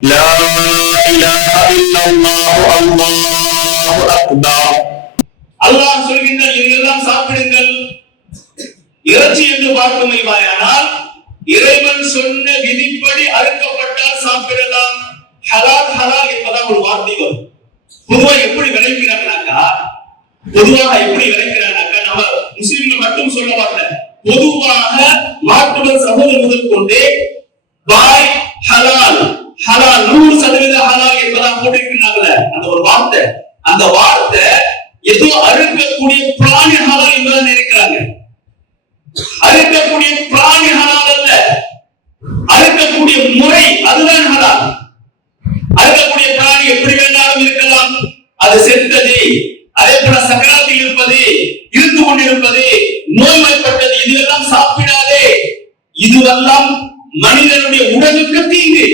لا إله إلا الله الله أكبر அல்லாஹ் சொல்கின்ற இதையெல்லாம் சாப்பிடுங்கள் இறைச்சி என்று பார்க்குமையானால் இறைவன் சொன்ன விதிப்படி அறுக்கப்பட்டால் சாப்பிடலாம் ஹலால் ஹலால் என்பதான் ஒரு வார்த்தை வரும் பொதுவா எப்படி விளைக்கிறாங்கனாக்கா பொதுவாக எப்படி விளைக்கிறாங்கனாக்கா நம்ம முஸ்லிம்கள் மட்டும் சொல்ல வரல பொதுவாக மாற்றுவர் சகோதரர் முதல் கொண்டு பாய் அதுதான் ஹலால். அருகக்கூடிய பிராணி எப்படி வேண்டாலும் இருக்கலாம். அது செத்தது அதே போல சக்கராத்தில் இருப்பது இருந்து கொண்டிருப்பது நோய்வாய்ப்பட்டது இதெல்லாம் சாப்பிடாதே. இதுவெல்லாம் மனிதனுடைய உடலுக்கு தீங்கு.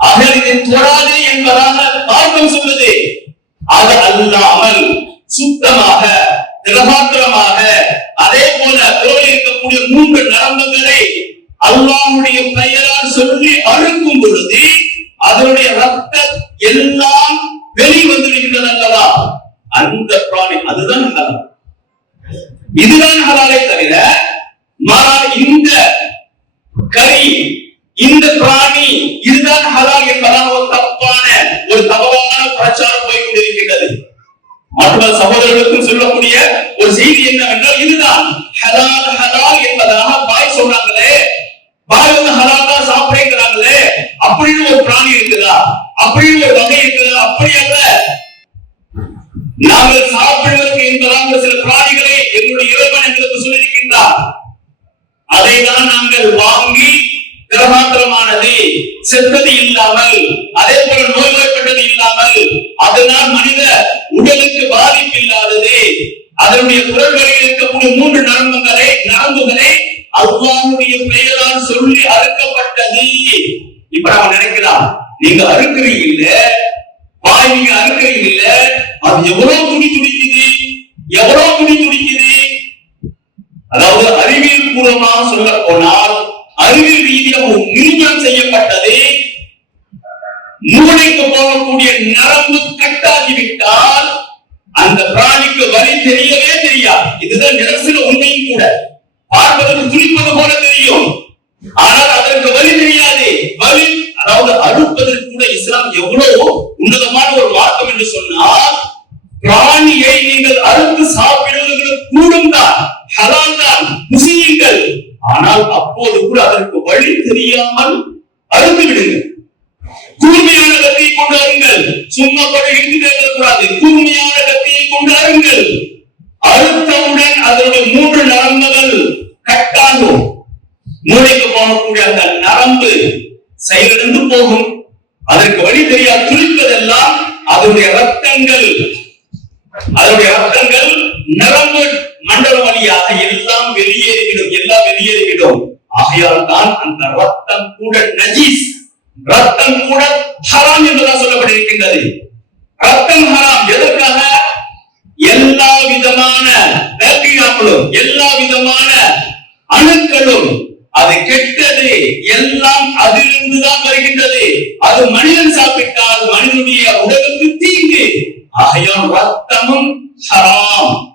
ஆக இதை தொடாதே என்பதாக மார்க்கம் சொல்வது அது அல்லாமல் சுத்தமாக திரகாத்திரமாக அதே போல தோலில் இருக்கக்கூடிய மூன்று நரம்புகளை அல்லாவுடைய பெயர் சொல்லி அழுக்கும் பொழுது அதனுடைய ரத்தம் எல்லாம் வெளி வந்துவிடுகிறது அல்லவா அந்த பிராணி அதுதான் ஹலால் இதுதான் ஹலாலை தவிர மாறாக இந்த கறி இந்த பிராணி இதுதான் ஹலால் என்பதாக ஒரு தப்பான ஒரு தவறான பிரச்சாரம் போய் கொண்டிருக்கின்றது மற்ற சகோதரர்களுக்கும் சொல்லக்கூடிய ஒரு செய்தி என்னவென்றால் இதுதான். ஹலால் ஹலால் என்பதாக பாய் சொல்றாங்களே பாய் வந்து ஹலால் தான் சாப்பிடுங்கிறாங்களே அப்படின்னு ஒரு பிராணி இருக்குதா அப்படின்னு ஒரு வகை இருக்குதா அப்படி அல்ல நாங்கள் சாப்பிடுவதற்கு என்பதாக சில பிராணிகளை எங்களுடைய இறைவன் எங்களுக்கு சொல்லியிருக்கின்றார். அதை தான் நாங்கள் வாங்கி திரமாத்திரமானது செத்தது இல்லாமல் அதே போல நோய்வாய்ப்பட்டது இல்லாமல் அதனால் மனித உடலுக்கு பாதிப்பு இல்லாதது அதனுடைய குரல்களில் இருக்கக்கூடிய மூன்று நரம்புகளை நரம்புகளை அவ்வாவுடைய பெயரால் சொல்லி அறுக்கப்பட்டது. இப்ப நாம நினைக்கலாம் நீங்க அறுக்கிறீங்க வாய் நீங்க அறுக்கிறீங்க இல்ல? அது எவ்வளவு துடி துடிக்குது எவ்வளவு துடி துடிக்குது அதாவது அறிவியல் பூர்வமாக சொல்ல போனால் அறிவியல் ரீதியாக ஒரு நிரூபணம் செய்யப்பட்டது. மூளைக்கு போகக்கூடிய நரம்பு கட்டாகிவிட்டால் அந்த பிராணிக்கு வரி தெரியவே தெரியாது. இதுதான் நிரசன உண்மையும் கூட. பார்ப்பதற்கு துடிப்பது போல தெரியும். ஆனால் அதற்கு வலி தெரியாது. வலி அதாவது அறுப்பதற்கு கூட இஸ்லாம் எவ்வளவு உன்னதமான ஒரு மார்க்கம் என்று சொன்னால் பிராணியை நீங்கள் அறுத்து சாப்பிடுவது கூடும் தான் ஹலால் தான் முசியுங்கள் ஆனால் அப்போது கூட அதற்கு வழி தெரியாமல் அறுத்து விடுங்கள். கூர்மையான கத்தியை கொண்டு அருங்கள். சும்மா படுகின்ற கூடாது கூர்மையான கத்தியை கொண்டு அருங்கள். அறுத்தவுடன் அதனுடைய மூன்று நரம்புகள் கட்டாகும். மூளைக்கு போகக்கூடிய அந்த நரம்பு செயலிழந்து போகும். அதற்கு வழி தெரியாது. துளிப்பதெல்லாம் அதனுடைய ரத்தங்கள் அதனுடைய ரத்தங்கள் நரம்பு மண்டலம் வழியாக எல்லாம் வெளியேறிவிடும் எல்லாம் வெளியேறிவிடும். ஆகையால் தான் அந்த ரத்தம் கூட நஜீஸ் ரத்தம் கூட ஹராம் என்றுதான் சொல்லப்பட்டிருக்கின்றது. ரத்தம் ஹராம் எதற்காக? எல்லா விதமான பாக்டீரியாக்களும் எல்லா விதமான அணுக்களும் அது கெட்டது எல்லாம் அதிலிருந்து தான் வருகின்றது. அது மனிதன் சாப்பிட்டால் மனிதனுடைய